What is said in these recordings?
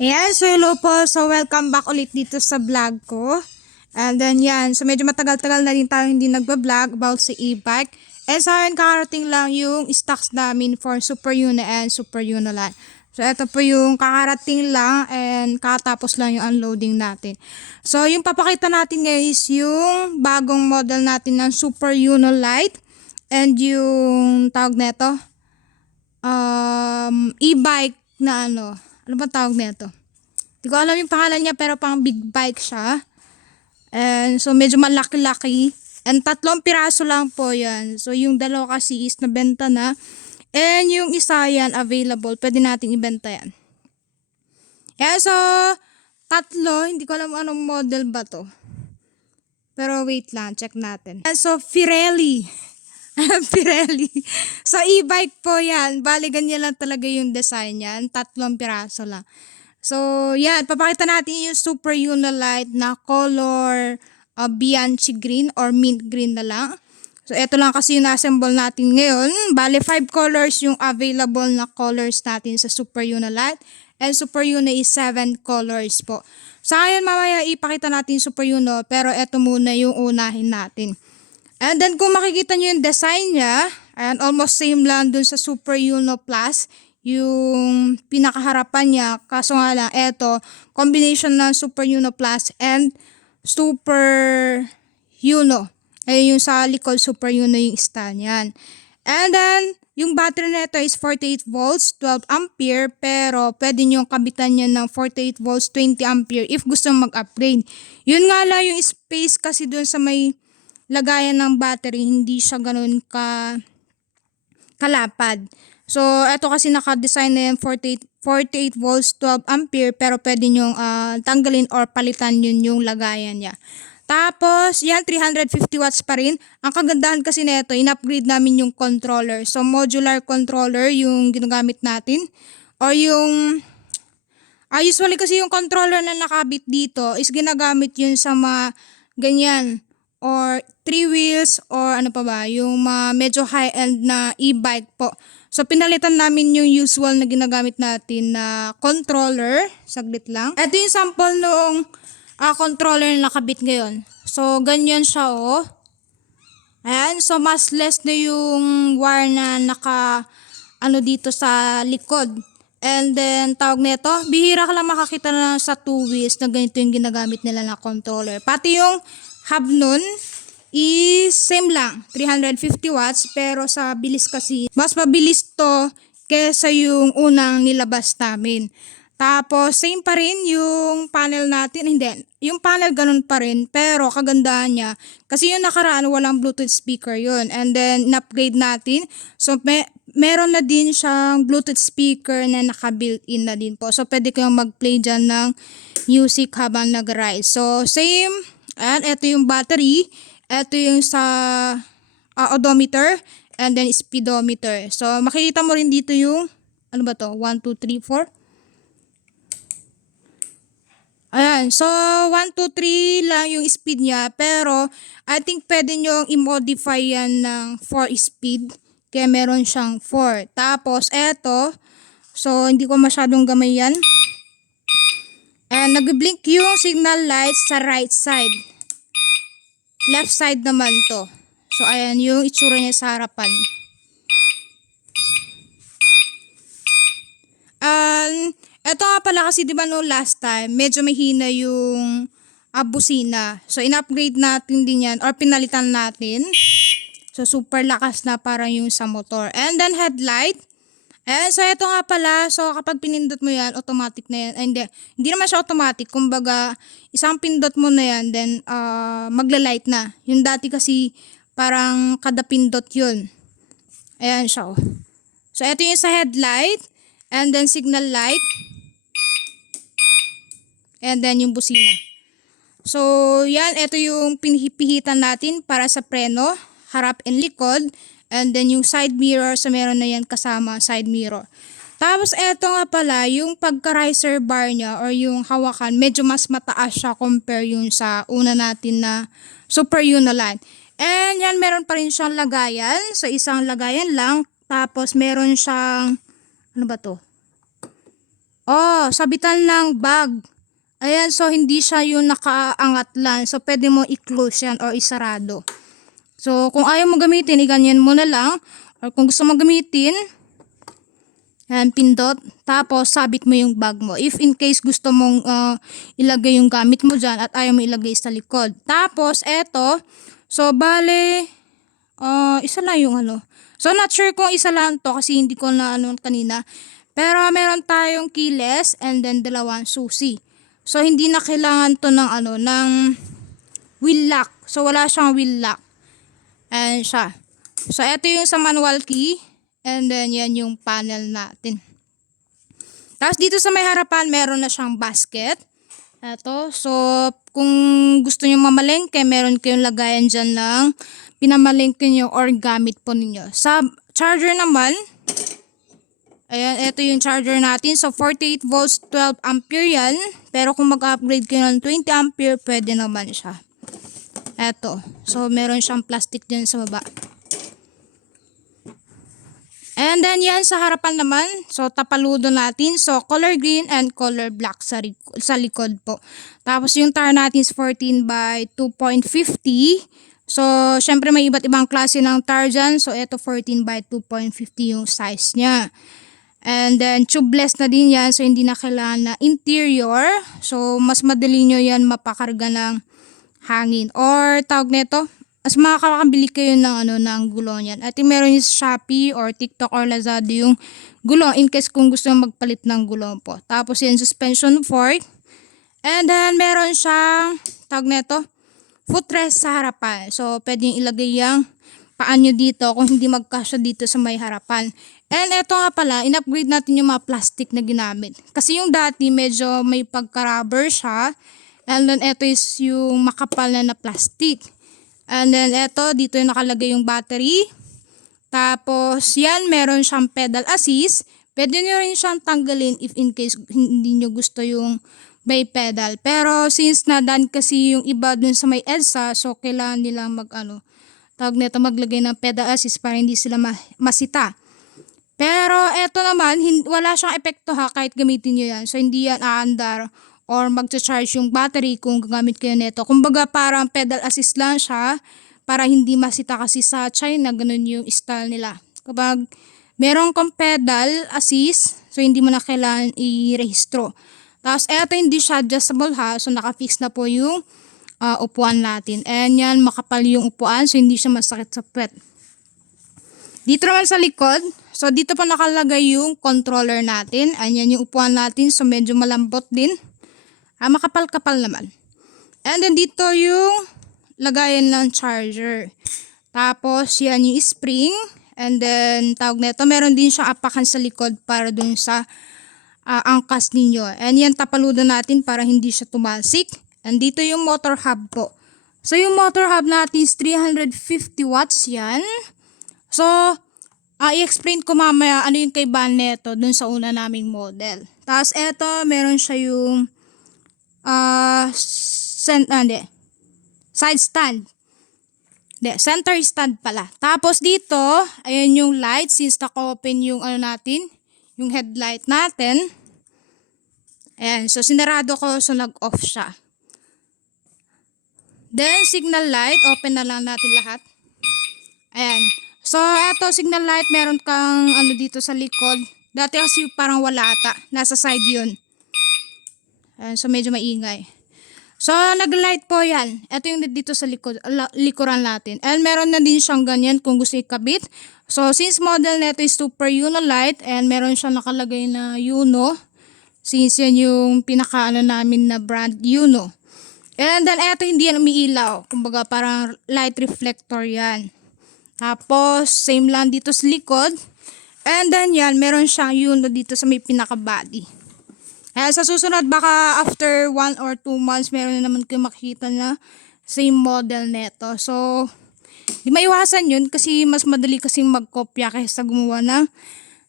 Ayan, so hello po. So welcome back ulit dito sa vlog ko. And then yan, so medyo matagal-tagal na din tayo hindi nagba-vlog about sa e-bike. And sa akin kakarating lang yung stocks namin for Super Uno and Super Uno Line. So ito po yung kakarating lang and kakatapos lang yung unloading natin. So yung papakita natin ngayon is yung bagong model natin ng Super Uno Lite. And yung tawag neto, e-bike na ano ba tawag nito? Hindi ko alam yung pangalan niya pero pang big bike siya. And so medyo malaki-laki. And 3 piraso lang po yan. So yung dalawa kasi is nabenta na. And yung isa yan available. Pwede nating ibenta yan. Yeah, so 3. Hindi ko alam anong model ba to. Pero wait lang, check natin. And so Pirelli. Pirelli. So e-bike po yan. Bali ganyan lang talaga yung design yan. 3 piraso lang. So, yan. Papakita natin yung Super Uno Lite na color Bianchi green or mint green na lang. So, ito lang kasi yung na-assemble natin ngayon. Bale, 5 colors yung available na colors natin sa Super Uno Lite. And Super Uno is 7 colors po. So, ngayon mamaya ipakita natin Super Uno. Pero ito muna yung unahin natin. And then, kung makikita nyo yung design niya, and almost same lang dun sa Super Uno Plus, yung pinakaharapan niya, kaso nga lang, eto, combination ng Super Uno Plus and Super Uno. Ay yung sa likod, Super Uno yung stand yan. And then, yung battery nito is 48 volts, 12 ampere, pero pwede nyo kabitan yan ng 48 volts, 20 ampere if gusto mag-upgrade. Yun nga lang yung space kasi dun sa may lagayan ng battery, hindi siya ganun kalapad. So, ito kasi naka-design na yan 48 volts, 12 ampere, pero pwede nyong tanggalin or palitan yun yung lagayan niya. Tapos, yan, 350 watts pa rin. Ang kagandahan kasi nito, in-upgrade namin yung controller. So, modular controller yung ginagamit natin. Or yung, usually kasi yung controller na nakabit dito is ginagamit yun sa mga ganyan. Or 3 wheels or ano pa ba, yung medyo high-end na e-bike po. So, pinalitan namin yung usual na ginagamit natin na controller. Saglit lang. Ito yung sample nung controller na nakabit ngayon. So, ganyan siya oh. Ayan. So, mas less na yung wire na dito sa likod. And then, tawag nito, bihira ka lang makakita na sa 2 wheels na ganito yung ginagamit nila na controller. Pati yung hub nun is same lang, 350 watts, pero sa bilis kasi, mas mabilis to kesa yung unang nilabas namin. Tapos, same pa rin yung panel natin. Hindi, yung panel ganun pa rin, pero kagandahan niya, kasi yung nakaraan, walang Bluetooth speaker yun. And then, in-upgrade natin. So, meron na din siyang Bluetooth speaker na naka-built-in na din po. So, pwede kayong mag-play dyan ng music habang nag-ride. So, same. Ayan, ito yung battery. Ito yung sa odometer and then speedometer. So, makikita mo rin dito yung, ano ba to? 1, 2, 3, 4. Ayan. So, 1, 2, 3 lang yung speed niya. Pero, I think pwede nyo i-modify yan ng 4 speed. Kaya meron siyang 4. Tapos, eto. So, hindi ko masyadong gamay yan. And, nag-blink yung signal lights sa right side. Left side naman to. So, ayan yung itsura niya sa harapan. Eto nga pala kasi di ba no last time, medyo mahina yung busina. So, in-upgrade natin din yan or pinalitan natin. So, super lakas na parang yung sa motor. And then, headlight. And so, eto nga pala. So, kapag pinindot mo yan, automatic na yan. Ay, hindi naman siya automatic. Kumbaga, isang pindot mo na yan, then magla-light na. Yung dati kasi, parang kada pindot yun. Ayan siya. Oh. So, eto yung sa headlight. And then, signal light. And then, yung busina. So, yan. Eto yung pinipihitan natin para sa preno, harap and likod. And then yung side mirror, so meron na yan kasama side mirror. Tapos eto nga pala, yung pagka-riser bar niya or yung hawakan, medyo mas mataas siya compare yung sa una natin na Super Uno Line. And yan, meron pa rin siyang lagayan. So isang lagayan lang. Tapos meron siyang, ano ba to? Oh, sabitan ng bag. Ayan, so hindi siya yung nakaangat lang. So pwede mo i-close yan or isarado. So kung ayaw mo gamitin, iganyan mo na lang. Or kung gusto mo gamitin, ayan, pindot. Tapos sabit mo yung bag mo. If in case gusto mong ilagay yung gamit mo dyan at ayaw mo ilagay sa likod. Tapos eto, so bale, isa lang yung ano. So not sure kung isa lang to kasi hindi ko na ano kanina. Pero meron tayong keyless and then dalawang susi. So hindi na kailangan to ng ano, ng wheel lock. So wala siyang wheel lock. Ayan siya. So ito yung sa manual key and then yan yung panel natin. Tapos dito sa may harapan meron na siyang basket. Ito. So kung gusto niyo mamalengke, meron kayong lagayan dyan ng pinamalengke niyo or gamit po ninyo. Sa charger naman, ayan, ito yung charger natin. So, 48 volts, 12 ampere yan. Pero kung mag-upgrade kayo ng 20 ampere, pwede naman siya. Ito. So, meron siyang plastic dyan sa baba. And then, yan sa harapan naman. So, tapaludo natin. So, color green and color black sa likod po. Tapos, yung tire natin is 14 by 2.50. So, syempre may iba't ibang klase ng tire dyan. So, ito 14 by 2.50 yung size niya. And then, tubeless na din yan. So, hindi na kailangan na interior. So, mas madali nyo yan mapakarga ng hangin. Or, tawag nito, mas makakabili kayo ng, ng gulong yan. At meron yung Shopee or TikTok or Lazada yung gulong in case kung gusto nyo magpalit ng gulong po. Tapos, yan, suspension fork. And then, meron siyang, tawag nito, footrest sa harapan. So, pwedeng ilagay yung paa nyo dito kung hindi magkasya dito sa may harapan. And eto nga pala, in-upgrade natin yung mga plastic na ginamit. Kasi yung dati medyo may pagka-rubber siya. And then eto is yung makapal na plastic. And then eto, dito yung nakalagay yung battery. Tapos yan, meron siyang pedal assist. Pwede nyo rin siyang tanggalin if in case hindi nyo gusto yung may pedal. Pero since nadan kasi yung iba dun sa may EDSA, so kailangan nilang tawag nito, maglagay ng pedal assist para hindi sila masita. Pero eto naman, wala siyang epekto ha kahit gamitin nyo yan. So hindi yan aandar or magcha-charge yung battery kung gagamit kayo nito. Kumbaga parang pedal assist lang siya para hindi masita kasi sa China, ganun yung style nila. Kapag meron kang pedal assist, so hindi mo na kailangan i-rehistro. Tapos eto hindi siya adjustable ha, so nakafix na po yung upuan natin. And yan, makapal yung upuan, so hindi siya masakit sa puwet. Dito naman sa likod, so dito pa nakalagay yung controller natin. Ayan yung upuan natin, so medyo malambot din. Makapal-kapal naman. And then dito yung lagayan ng charger. Tapos yan yung spring. And then tawag nito, meron din siyang apakan sa likod para dun sa angkas ninyo. And yan tapaludo natin para hindi siya tumalsik. And dito yung motor hub po. So yung motor hub natin is 350 watts yan. So, i-explain ko mamaya ano yung kaibahan nito dun sa una naming model. Tapos eto, meron siya yung side stand. Center stand pala. Tapos dito, ayan yung light since naka-open yung natin, yung headlight natin. Ayan, so sinarado ko, so nag-off siya. Then, signal light, open na lang natin lahat. Ayan. So, eto, signal light, meron kang dito sa likod. Dati kasi parang wala ata. Nasa side yun. Ayan, so, medyo maingay. So, nag-light po yan. Ito yung dito sa likuran natin. And meron na din siyang ganyan kung gusto ikabit. So, since model nito is Super Uno Light and meron siyang nakalagay na Uno. Since yan yung namin na brand Uno. And then, eto hindi yan umiilaw. Kumbaga, parang light reflector yan. Tapos, same lang dito sa likod. And then, yan, meron siyang Uno dito sa may pinaka-body. Sa susunod, baka after 1 or 2 months, meron na naman kayo makikita na same model neto. So, di maiwasan yun kasi mas madali kasing magkopya kaysa gumawa ng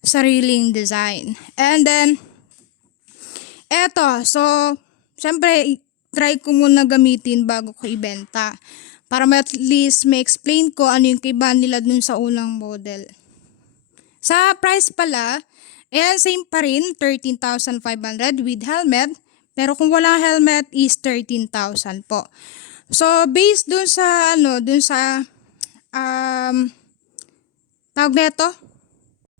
sariling design. And then, eto. So, syempre, try ko muna gamitin bago ko ibenta. Para at least may explain ko ano yung kaibahan nila dun sa unang model. Sa price pala, Ayan, same pa rin, 13,500 with helmet. Pero kung walang helmet is 13,000 po. So, based dun sa, um, tawag neto,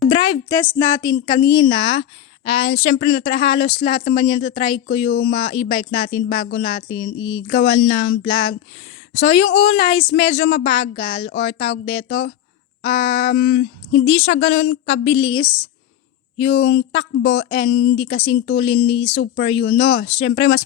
drive test natin kanina, and syempre halos lahat naman yan try ko yung mga e-bike natin bago natin igawan ng vlog. So, yung una is medyo mabagal or tawag neto, hindi siya ganun kabilis yung takbo and hindi kasing tulin ni Super Yuno. Siyempre, mas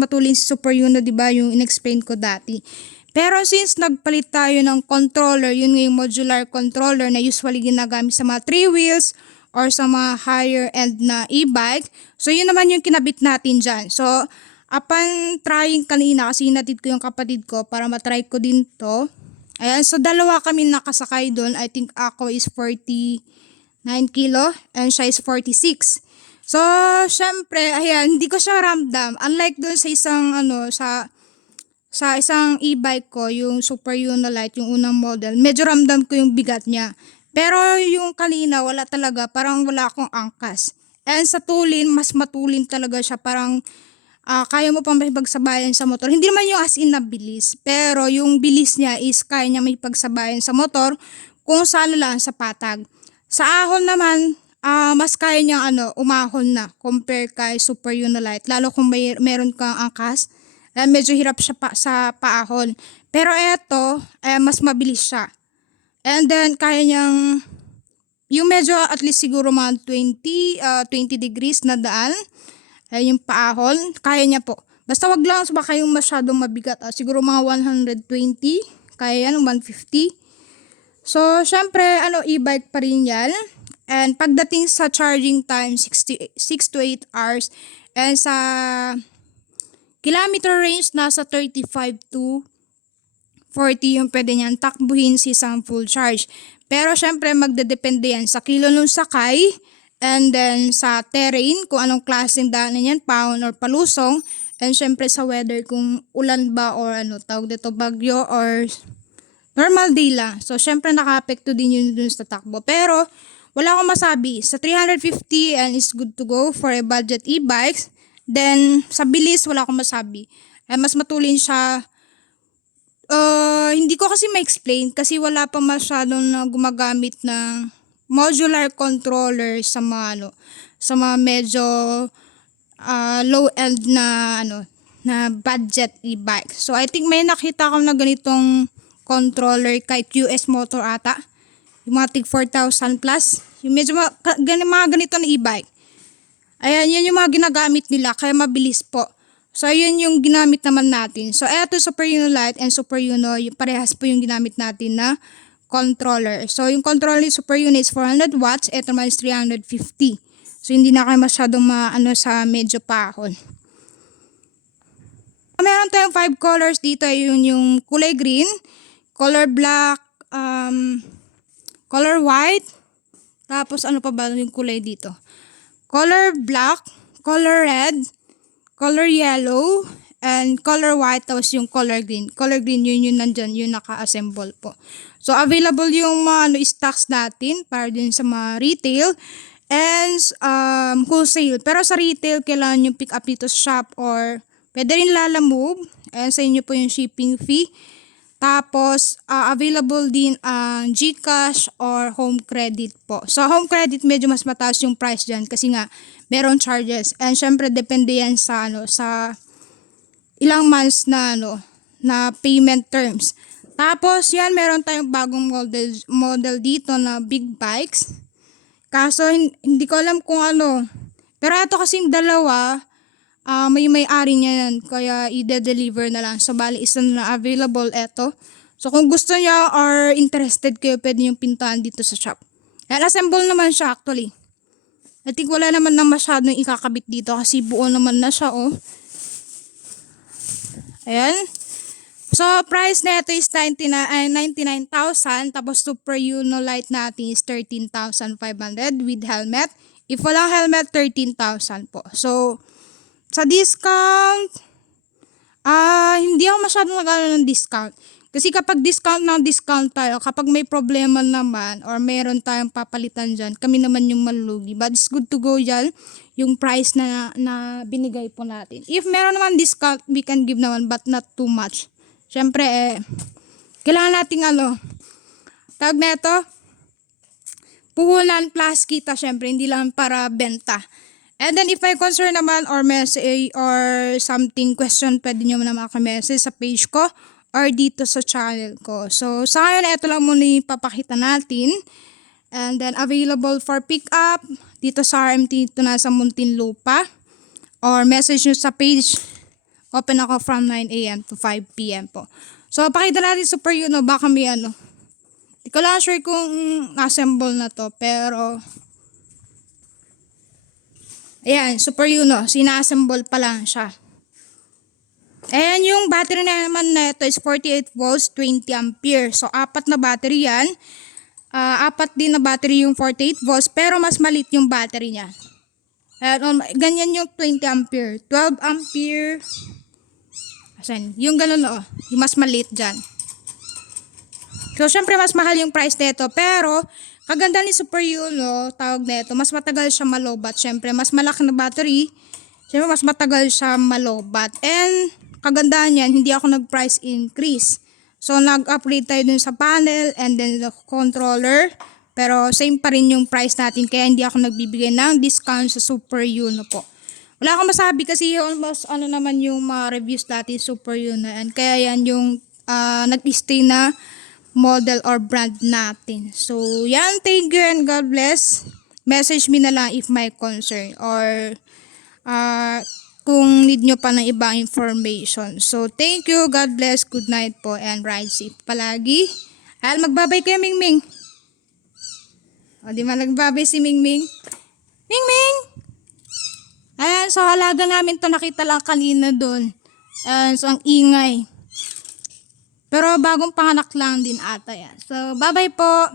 matulin si Super Yuno, di ba, yung in-explain ko dati. Pero since nagpalit tayo ng controller, yun yung modular controller na usually ginagamit sa mga 3 wheels or sa mga higher end na e-bike. So, yun naman yung kinabit natin dyan. So, upon trying kanina, kasi hinatid ko yung kapatid ko para matry ko din to. Ayan, so dalawa kami nakasakay doon. I think ako is 49 kilo and siya is 46. So, syempre, ayan, hindi ko siya ramdam. Unlike doon sa isang, sa isang e-bike ko, yung Super Yuno Light, yung unang model, medyo ramdam ko yung bigat niya. Pero yung kanina, wala talaga, parang wala akong angkas. And sa tulin, mas matulin talaga siya, parang kaya mo pang makipagsabayan sa motor. Hindi naman yung as in na bilis, pero yung bilis niya is kaya niya makipagsabayan sa motor kung saan lang sa patag. Sa ahon naman, mas kaya niyang umahon na compare kay Super Yuno Light. Lalo kung meron kang angkas, medyo hirap siya sa paahon. Pero eto, mas mabilis siya. And then, kaya niyang, yung medyo at least siguro mga 20 degrees na daan, yung paahon, kaya niya po. Basta wag lang baka yung masyadong mabigat. Siguro mga 120, kaya yan, 150. So, syempre, e-bike pa rin yan. And pagdating sa charging time, 6 to 8 hours. And sa kilometer range, nasa 35 to 40 yung pwede niyan takbuhin si isang full charge. Pero syempre, magdedepende yan sa kilo nung sakay. And then sa terrain, kung anong klaseng daanan yan, paon or palusong. And syempre sa weather, kung ulan ba or tawag dito, bagyo or normal day lang. So syempre naka-apekto din yun dun sa takbo. Pero wala akong masabi. Sa 350 and is good to go for a budget e-bikes. Then sa bilis, wala akong masabi. Mas matulin siya. Hindi ko kasi ma-explain kasi wala pa masyadong na gumagamit ng modular controller sa mga sa mga medyo low end na na budget e-bike. So I think may nakita ako na ganitong controller kay QS Motor ata. Yung mga tig 4,000 plus. Yung medyo mga ganito na e-bike. Ayan, yan yung mga ginagamit nila kaya mabilis po. So yun yung ginamit naman natin. So eto Super Yuno Light and Super Yuno, parehas po yung ginamit natin na controller. So, yung controller ni Super Yuno is 400 watts. Ito naman is 350. So, hindi na kayo masyadong sa medyo pahon. Meron tayong 5 colors dito. Yun yung kulay green, color black, color white. Tapos, ano pa ba yung kulay dito? Color black, color red, color yellow, and color white. Tapos yung color green. Color green, yun nandyan. Yung naka-assemble po. So, available yung mga stocks natin para din sa mga retail and wholesale. Pero sa retail, kailangan yung pick up dito sa shop or pwede rin Lalamove. And sa inyo po yung shipping fee. Tapos, available din ang GCash or home credit po. So, home credit medyo mas mataas yung price dyan kasi nga meron charges. And syempre, depende yan sa, sa ilang months na, na payment terms. Tapos, yan, meron tayong bagong model dito na big bikes. Kaso, hindi ko alam kung ano. Pero ito kasing dalawa, may-ari niya yan. Kaya, i-deliver na lang. So, bali, isa na available ito. So, kung gusto niya or interested kayo, pwede yung pintahan dito sa shop. And assemble naman siya actually. I think wala naman na masyadong ikakabit dito kasi buo naman na siya, oh. Ayan. So, price na ito is 99,000. Tapos, Super Yuno Light natin is 13,500 with helmet. If walang helmet, 13,000 po. So, sa discount, hindi ako masyadong nagano ng discount. Kasi kapag discount tayo, kapag may problema naman or meron tayong papalitan dyan, kami naman yung malulugi. But it's good to go dyan yung price na binigay po natin. If meron naman discount, we can give naman but not too much. Syempre, kailangan nating tawag na ito, puhunan plus kita, syempre, hindi lang para benta. And then, if may concern naman or message or something, question, pwede nyo naman message sa page ko or dito sa channel ko. So, sa ngayon, ito lang muna yung papakita natin. And then, available for pick up dito sa RMT, ito na sa Muntinlupa. Or message nyo sa page. Open ako from 9 a.m. to 5 p.m. po. So, pakita natin Super Uno. Baka may Di ko lang sure kung assemble na to. Pero, ayan, Super Uno. Sina-assemble pa lang siya. And yung battery na naman na ito is 48 volts, 20 ampere. So, 4 na battery yan. 4 din na battery yung 48 volts. Pero mas maliit yung battery niya. Ayan, ganyan yung 20 ampere. 12 ampere. Asan? Yung ganun yung mas maliit dyan. So, syempre mas mahal yung price nito. Pero, kaganda ni Super Uno, tawag na ito, mas matagal siya malobat. Syempre, mas malaki na battery. Syempre, mas matagal siya malobat. And, kagandahan yan, hindi ako nag-price increase. So, nag-upgrade tayo dun sa panel and then the controller. Pero, same pa rin yung price natin. Kaya, hindi ako nagbibigay ng discount sa Super Uno po. Wala akong masabi kasi almost naman yung mga reviews natin Super Uno. And kaya yan yung nag-stay na model or brand natin. So, yan. Thank you and God bless. Message me na lang if may concern or kung need nyo pa ng ibang information. So, thank you. God bless. Good night po and ride safe palagi. Magbabay kayo, Mingming. O, di ba nagbabay si Mingming? Mingming! Ayan, so halaga namin to nakita lang kanina doon. So, ang ingay. Pero bagong panganak lang din ata yan. So, bye-bye po.